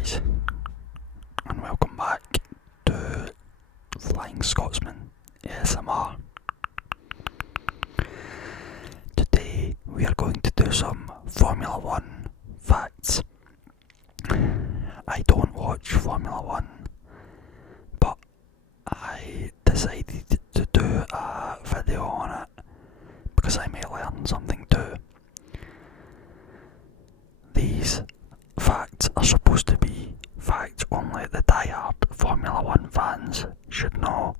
guys, and welcome back to Flying Scotsman ASMR. Today we are going to do some Formula 1 facts. I don't watch Formula 1, but I decided to do a video on it because I may learn something too. These facts are supposed to be facts only the die-hard Formula 1 fans should know.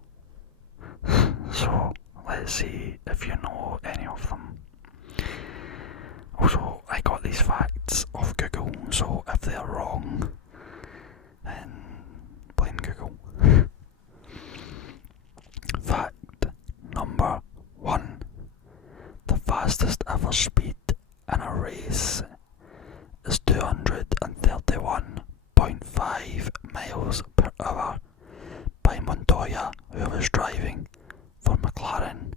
So let's see if you know any of them. Also, I got these facts off Google, so if they're wrong, then blame Google. Fact number 1. The fastest ever speed in a race is 231.5 miles per hour by Montoya, who was driving for McLaren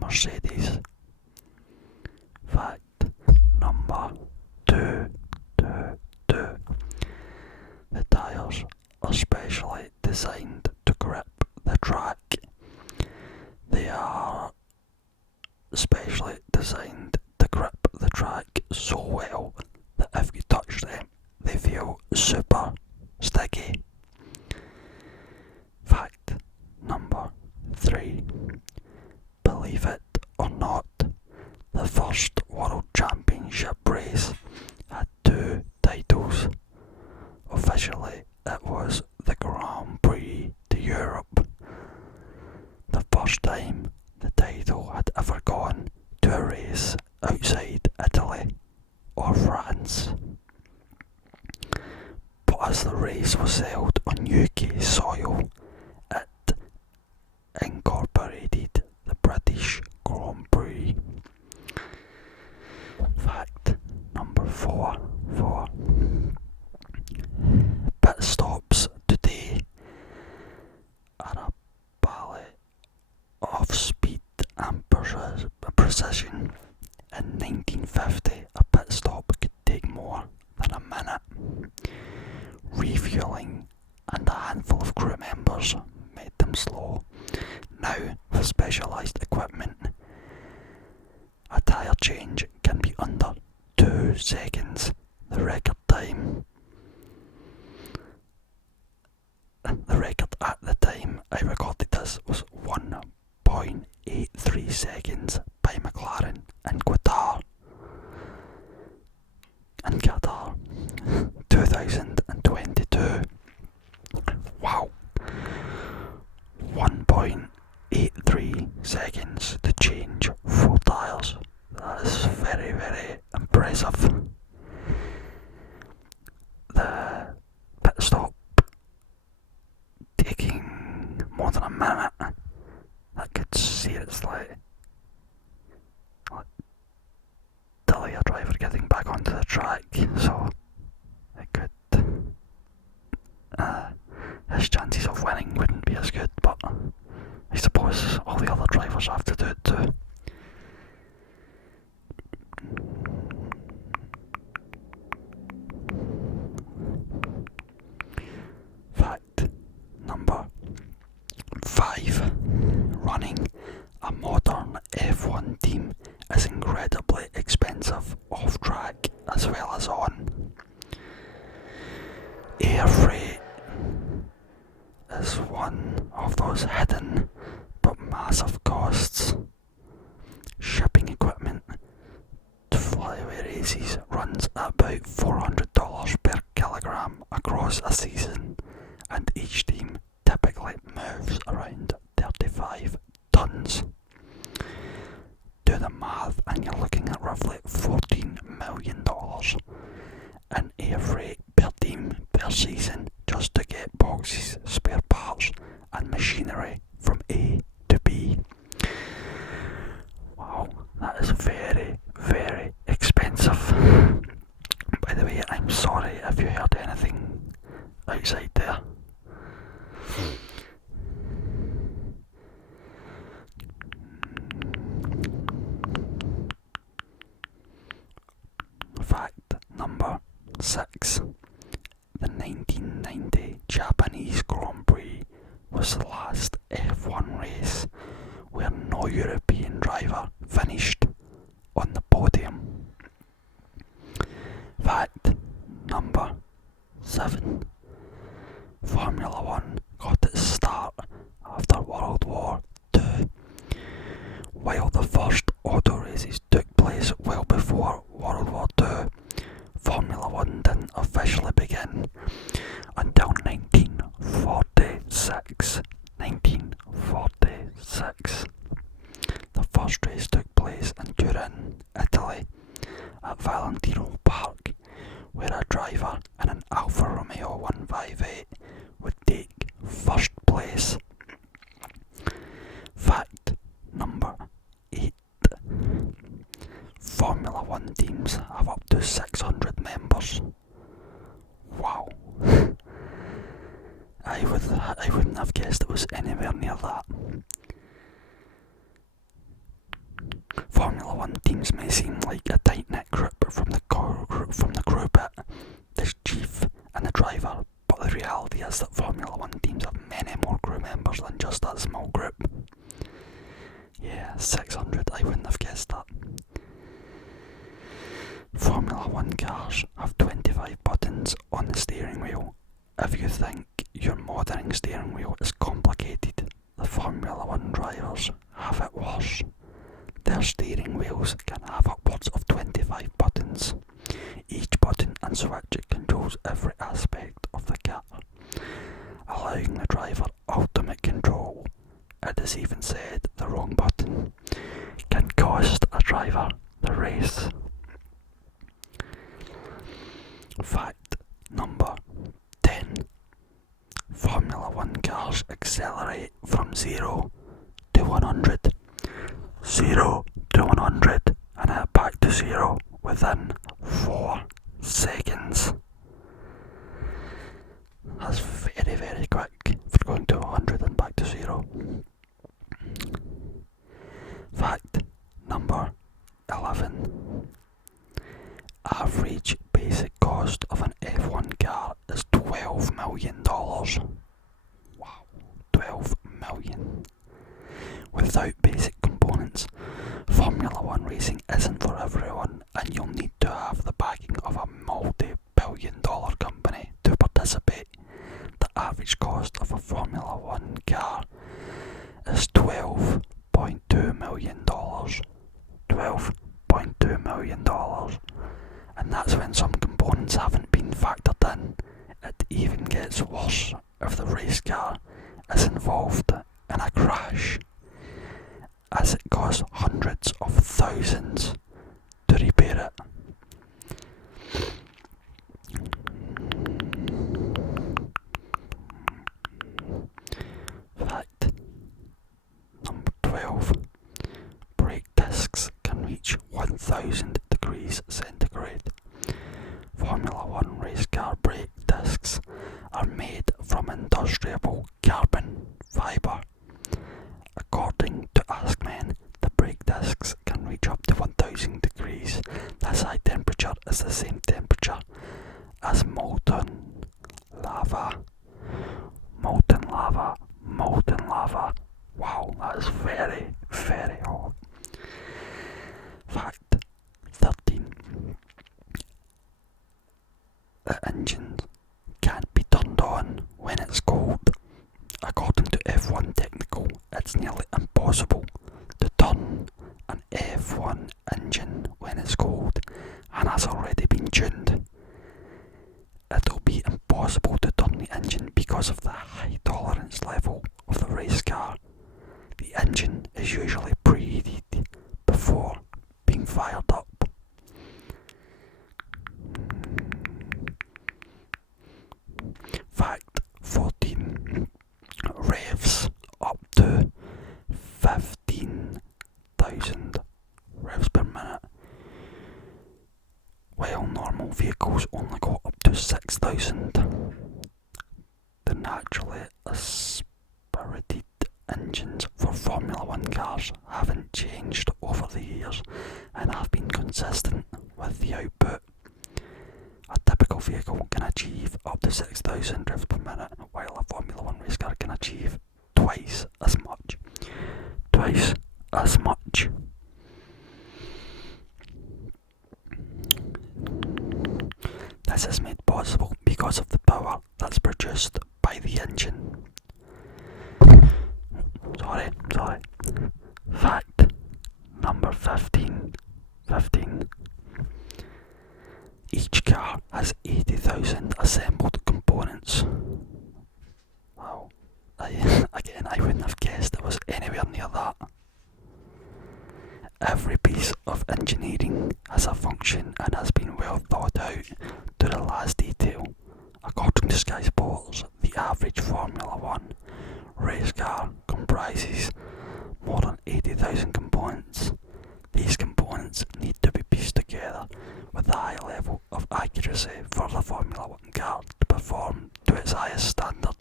Mercedes. Fact number 2. The tyres are specially designed to grip the track. They are specially designed to grip the track so well that if you touch them, they feel super sticky. Fact number 3. Believe it or not, the first World Championship race had 2 titles. Officially, it was the Grand Prix de Europe. The first time the title had ever gone to a race outside Italy or France. But as the race was held on UK soil, it incorporated the British Grand Prix. Fact number 4. Pit stops today are a ballet of speed and precision. In 1950, a pit stop could take more than a minute. Refueling and a handful of crew members made them slow. Now, with specialised equipment, a tyre change can be under 2 seconds. The record at the time I recorded this was 1.83 seconds by McLaren in Qatar 2022. Wow. 1.83 seconds to change 4 tyres. That is very, very impressive. The pit stop taking more than a minute, that could seriously delay a driver getting back onto the track, so it could his chances of winning wouldn't be as good, but I suppose all the other drivers have to do it too. Fact number 5. Running a modern F1 team is incredibly expensive off track as well as on. Air freight is one of those hidden but massive costs. Shipping equipment to flyaway races runs at about $400 per kilogram across a season, and each team typically moves around 35 tons. Do the math and you're looking at roughly $14 million in air freight per team per season just to get boxes, spare parts and machinery from A to B. Wow, that is very, very expensive. By the way, I'm sorry if you heard anything outside there. Fact number 6. The officially begin until 1946. 1946. The first race took place in Turin, Italy, at Valentino Park, where a driver in an Alfa Romeo 158 would take first place. Fact number 8. Formula 1 teams have up to 600 members. Wow. I wouldn't have guessed it was anywhere near that. Formula 1 teams may seem like a tight-knit group from the crew bit, the chief and the driver, but the reality is that Formula 1 teams have many more crew members than just that small group. Yeah, 600, I wouldn't have guessed that. Formula 1 cars have 25 buttons on the steering wheel. If you think your modern steering wheel is complicated, the Formula 1 drivers have it worse. Their steering wheels can have upwards of 25 buttons. Each button and switch controls every aspect of the car, allowing the driver ultimate control. It is even said the wrong button can cost a driver the race. Fact number 10. Formula 1 cars accelerate from 0 to 100. 0 to 100 and hit back to 0 within 4 seconds. That's very, very quick for going to 100 and back to 0. Fact number 11. Average basic cost of an F1 car is $12 million. Wow, $12 million. Without basic components, Formula 1 racing isn't for everyone, and you'll need to have the backing of a multi-billion-dollar company to participate. The average cost of a Formula 1 car is $12.2 million. $12.2 million. And that's when some components haven't been factored in. It even gets worse if the race car is involved in a crash, as it costs hundreds of thousands to repair it. Fact number 12. Brake discs can reach 1000 degrees centigrade. Formula 1 race car brake discs are made from industrial carbon fibre. According to Askmen, the brake discs can reach up to 1000 degrees. This high temperature is the same temperature as molten lava. Molten lava. Molten lava. Wow, that is very, very hot. Fact 13. The engine can't be turned on when it's cold. According to F1 Technical, it's nearly impossible to turn an F1 engine when it's cold and has already been tuned. It'll be impossible to turn the engine because of the high tolerance level of the race car. The engine is usually preheated before being fired up. Fact 14. Revs up to 15,000 revs per minute, while normal vehicles only go up to 6,000. The naturally aspirated engines for Formula 1 cars haven't changed over the years and have been consistent with the output. A typical vehicle can achieve up to 6,000 revs per minute, while a Formula 1 race car can achieve twice as much. Twice as much. This is made possible because of the power that's produced by the engine. Sorry. Fact number 15. Each car has 80,000 80,000 assembled components. Wow. Again, I wouldn't have guessed it was anywhere near that. Every piece of engineering has a function and has been well thought out to the last detail. According to Sky Sports, the average Formula 1 race car comprises more than 80,000 components. These components need to be pieced together with a high level of accuracy for the Formula 1 car to perform to its highest standard.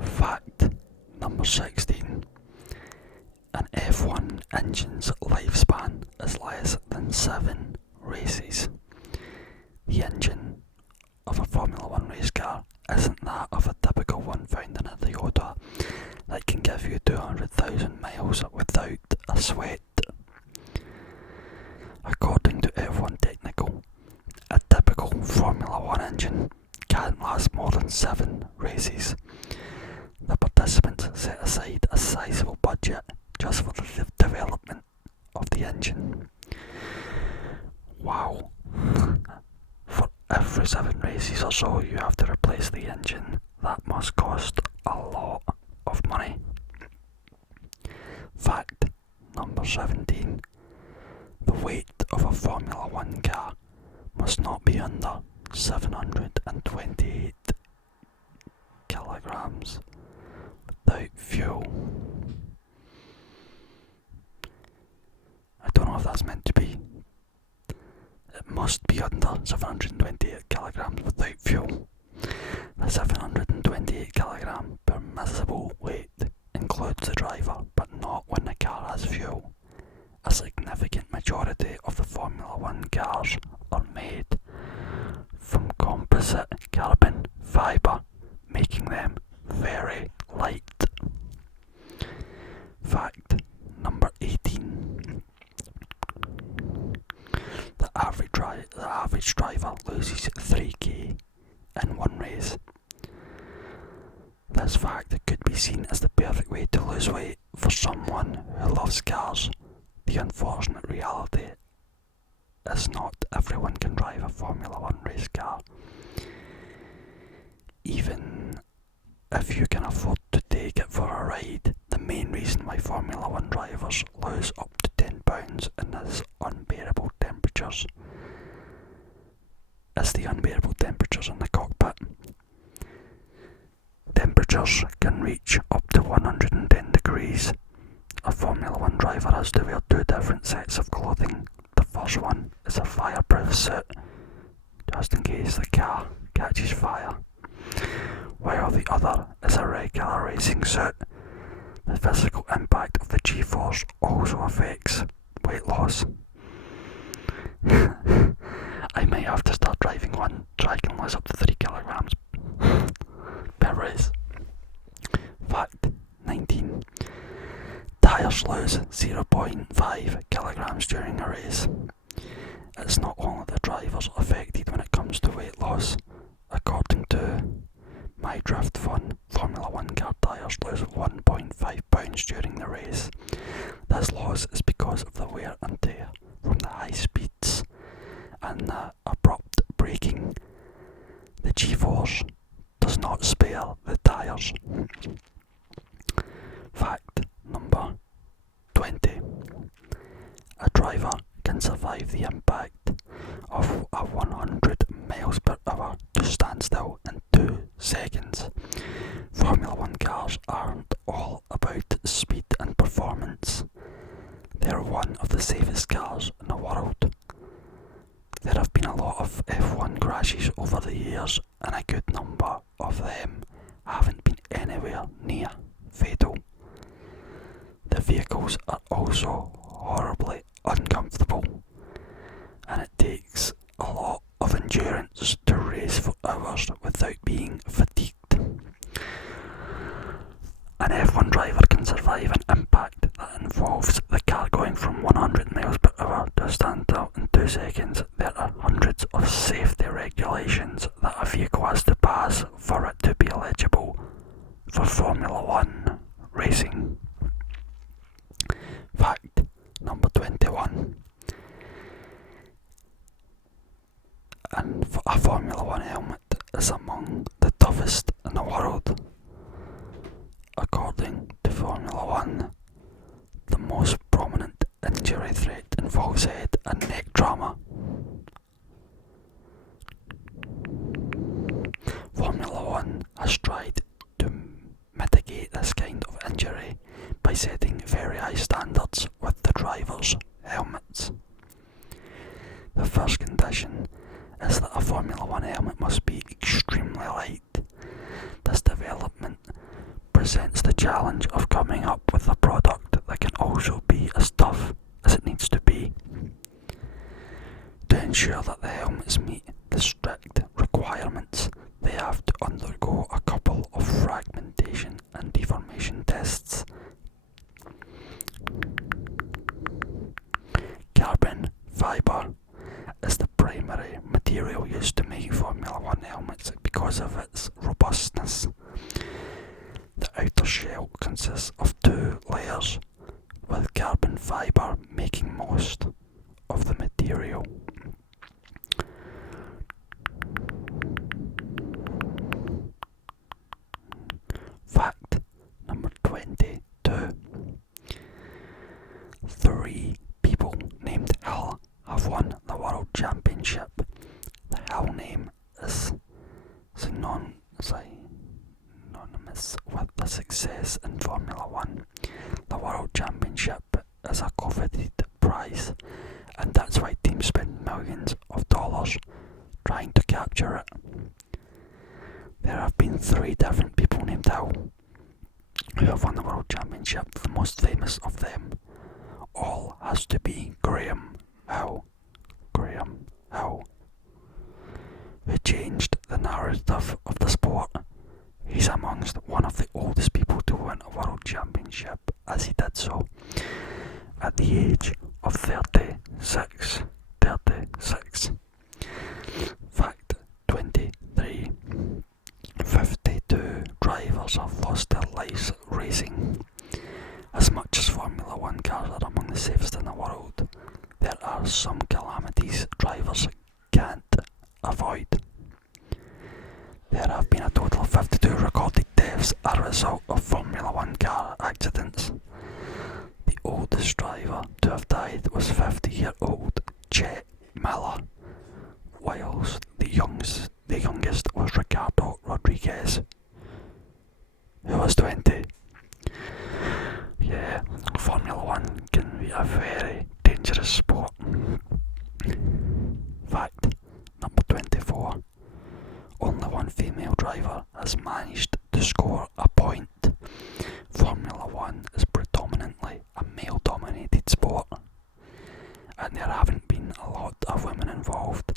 Fact number 16. An F1 engine's lifespan is less than 7 races. The engine of a Formula 1 race car isn't that of a typical one found in a Toyota that can give you 200,000 miles without a sweat. According to F1 Technical, a typical Formula 1 engine can't last more than 7 races. The participants set aside a sizable budget just for the development of the engine. Wow. For every 7 races or so you have to replace the engine. That must cost a lot of money. Fact number 17. The weight of a Formula 1 car must not be under 728 kilograms without fuel. I don't know if that's meant to be. It must be under 728 kilograms without fuel. The 728 kilogram permissible weight includes the driver, but not when the car has fuel. A significant majority of the Formula 1 cars are made from composite carbon fibre, making them very light. Fact number 18. The average driver loses 3k in one race. This fact could be seen as the perfect way to lose weight for someone who loves cars. The unfortunate reality is not everyone can drive a Formula 1 race car. Even if you can afford to take it for a ride, the main reason why Formula 1 drivers lose up to 10 pounds in these unbearable temperatures is the unbearable temperatures in the cockpit. Temperatures can reach up to 110 degrees. A Formula 1 driver has to wear 2 different sets of clothing. The first one is a fireproof suit, just in case the car catches fire, while the other is a regular racing suit. The physical impact of the G-force also affects weight loss. I might have to start driving one so I can lose up to 3 kilograms per race. Fact 19. Tyres lose 0.5 kilograms during a race. It's not only the drivers affected when it comes to weight loss. According to My Drift Fun, Formula 1 car tyres lose 1.5 pounds during the race. This loss is because of the wear and tear from the high speeds and the abrupt braking. The G-force does not spare the tyres. Fact number 20. A driver can survive the impact of a 100 miles per hour to stand still in 2 seconds. Formula 1 cars aren't all about speed and performance. They're one of the safest cars in the world. There have been a lot of F1 crashes over the years, and a good number of them haven't been anywhere near fatal. The vehicles are also horribly uncomfortable, and it takes a lot of endurance to race for hours without being fatigued. An F1 driver can survive an impact that involves the car going from 100 miles per hour to a standstill in 2 seconds. There are hundreds of safety regulations that a vehicle has to pass for it to be eligible for Formula 1 racing. Fact number 21. One helmet is among the toughest in the world. According to Formula One, the most prominent injury threat involves head and neck trauma. Formula One has tried to mitigate this kind of injury by setting very high standards with the drivers' helmets. The first condition is that a Formula One helmet must be extremely light. This development presents the challenge of coming up with a product that can also be as tough as it needs to be. To ensure that the helmets meet the strict requirements, they have to undergo a couple of fragmentation and deformation tests. Carbon fibre is the primary material used to make Formula One helmets because of its robustness. The outer shell consists of 2 layers, with carbon fibre making most of the material. Fact number 22. 3 people named Hill have won the World Championship. The Hill name is synonymous with the success in Formula One. The World Championship is a coveted prize, and that's why teams spend millions of dollars trying to capture it. There have been 3 different people named Hill who have won the World Championship. The most famous of them all has to be Graham Hill. Graham Hill, who changed the narrative of the sport. He's amongst one of the oldest people to win a World Championship, as he did so at the age of 36. Fact 23. 52 drivers have lost their lives racing. As much as Formula One cars are among the safest in the world, there are some calamities drivers can't avoid. There have been a total of 52 recorded deaths as a result of Formula One car accidents. The oldest driver to have died was 50-year-old Chet Miller, whilst the youngest was Ricardo Rodriguez, who was 20. Yeah, Formula One can be a very dangerous sport. Fact number 24. Only one female driver has managed to score a point. Formula One is predominantly a male-dominated sport, and there haven't been a lot of women involved.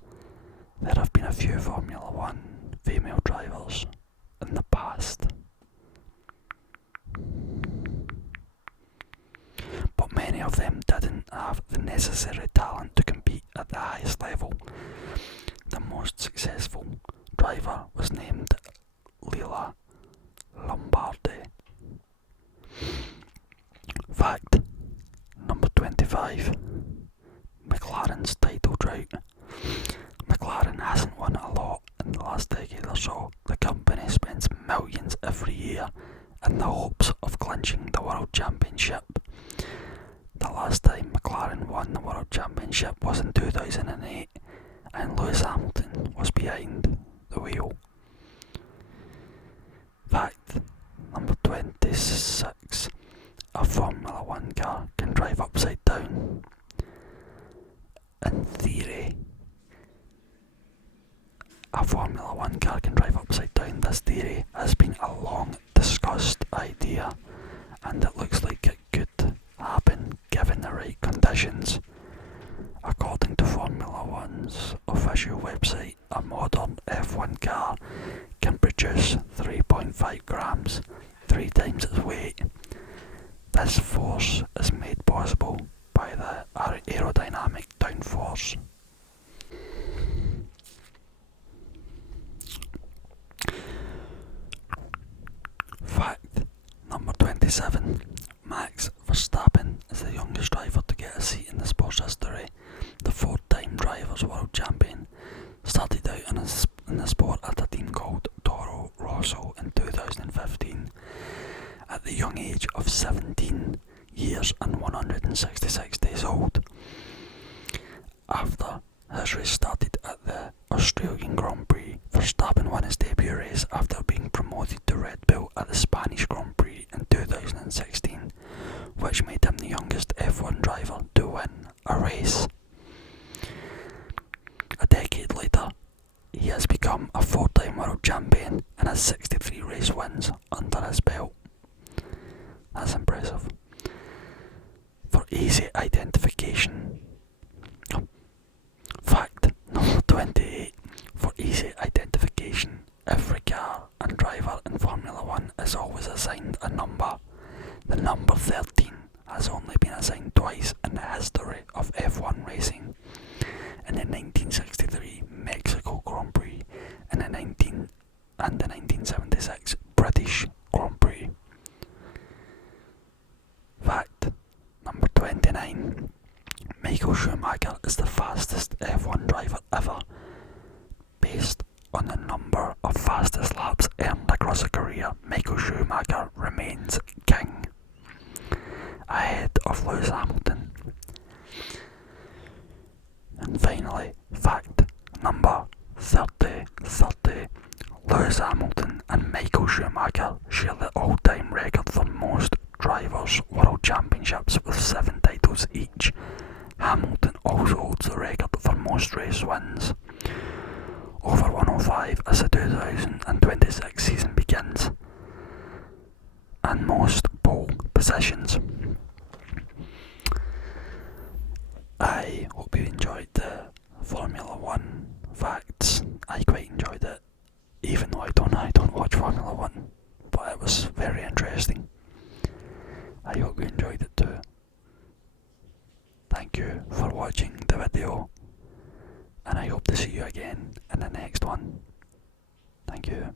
There have been a few Formula One female drivers in the past, but many of them didn't have the necessary talent to compete at the highest level. The most successful driver was named Leila Lombardi. Fact number 25. McLaren's title drought. McLaren hasn't won a lot in the last decade or so. The company spends millions every year in the hopes of clinching the World Championship. The last time McLaren won the World Championship was in 2008, and Lewis Hamilton was behind the wheel. Fact number 26. A Formula One car can drive upside down. In theory, a Formula One car can drive upside down. This theory has been a long discussed idea, and it looks like it could happen given the right conditions. According to Formula One's official website, a modern F1 car can produce 3.5 grams, 3 times its weight. This force is made possible by the aerodynamic downforce. Fact number 27. Max Verstappen is the youngest driver to get a seat in the sport's history. The 4-time drivers' world champion started out in his the sport at a team called Toro Rosso in 2015 at the young age of 17 years and 166 days old. After his race started at the Australian Grand Prix, Verstappen won his debut race after being promoted to Red Bull at the Spanish Grand Prix in 2016, which made him the youngest F1 driver to win a race. A decade later, he has become a 4-time world champion and has 63 race wins under his belt. That's impressive. For easy identification. Fact number 28. For easy identification, every car and driver in Formula 1 is always assigned a number. The number 13 has only been assigned twice in the history of F1 racing. In the 1963 Mexico Grand Prix and the 1976 British Grand Prix. Fact number 29. Michael Schumacher is the fastest F1 driver ever. Based on the number of fastest laps earned across a career, Michael Schumacher remains king, ahead of Lewis Hamilton. And finally, fact number 30. Lewis Hamilton and Michael Schumacher share the all-time record for most drivers' world championships with 7 titles each. Hamilton also holds the record for most race wins, over 105 as the 2026 season begins, and most pole positions. I hope you enjoyed the Formula 1 facts. I quite enjoyed it, even though I don't watch Formula 1, but it was very interesting. I hope you enjoyed it too. Thank you for watching the video, and I hope to see you again in the next one. Thank you.